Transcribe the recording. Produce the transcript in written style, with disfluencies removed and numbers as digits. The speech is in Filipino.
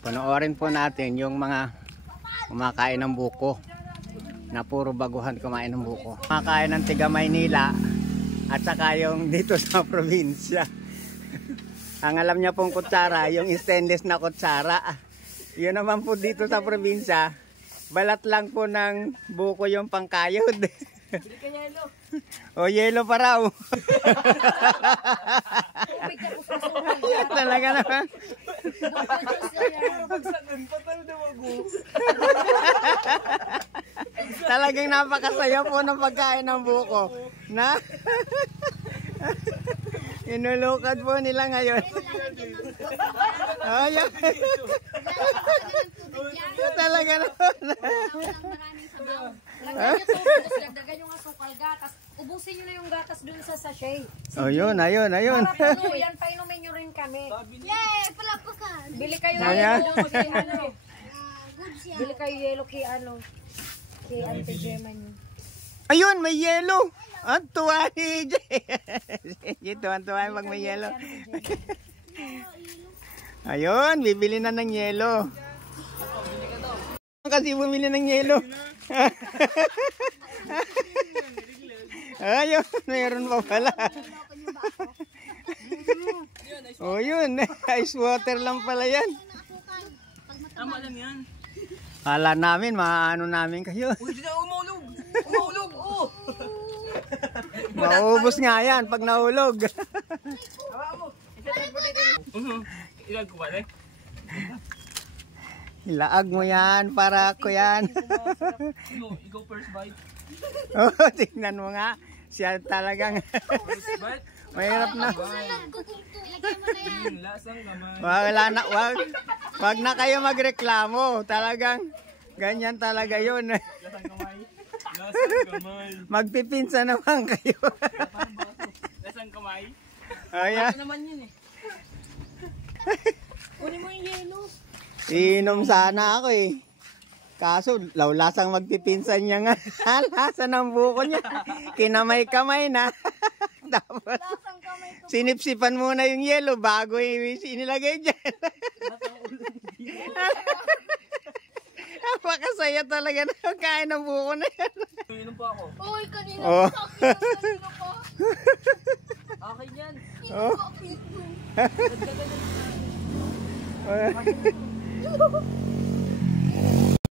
Panoorin po natin yung mga kumakain ng buko. Na puro baguhan kumain ng buko. Kumakain ng tiga Maynila at saka yung dito sa probinsya. Ang alam niya pong kutsara, yung stainless na kutsara. Yun naman po dito sa probinsya, balat lang po ng buko yung pangkayod. Bili ka yelo. O yelo pa raw. Talaga naman. Talagang napakasaya po ng pagkain ng buko. Na? Inulukad po nila ngayon. Ayan. Talaga naman. Lagyan nyo to, tapos dagdagan yung asukal gatas. Ubusin nyo na yung gatas dun sa sachet. Oh, yun, ayun. Para po, yan, painumin nyo rin kami. Yay! Palapakan! Bili kayo Ayan. yelo kay ano. Good siya. Bili kayo yelo kay ano. Kay Auntie Gemma nyo. Ayun, may yelo. Ang tuwa ni Jay. Tuwan-tuwa pag may yelo. Ayun, bibili na ng yelo. Kasi bumili ng yelo. Ayun, mayroon pa pala. Oh, yun. Ice water lang pala yan. Tama lang yan. Kala namin, maano namin kayo. Uy, di na umulog! Umulog! Oh! Maubos nga yan pag nahulog. Hawa mo! Ilan ko ba eh? Ilaag mo yan para ako yan. Ikaw first bite. Oh, tingnan mo nga. Siya talagang First bite? mahirap na. Ilagay mo na yan. Lasang kamay. Wala na, wag na kayo magreklamo. Talagang ganyan talaga yun. Lasang kamay. Lasang kamay. Magpipinsa naman kayo. Lasang kamay. Ayan. Ano naman yun eh? Kunin mo yung yelo. Inom sana ako eh. Kaso, lawlasang magpipinsan niya nga. Lasa ng buko niya. Kinamay-kamay na. Dapat sinipsipan muna yung yelo bago inilagay dyan. Napakasaya talaga na kain ng buko na yan. Inom pa ako. Uy, kanina Oh. sa akin. Kanina pa. Akin yan. Oh. Dagdagan na.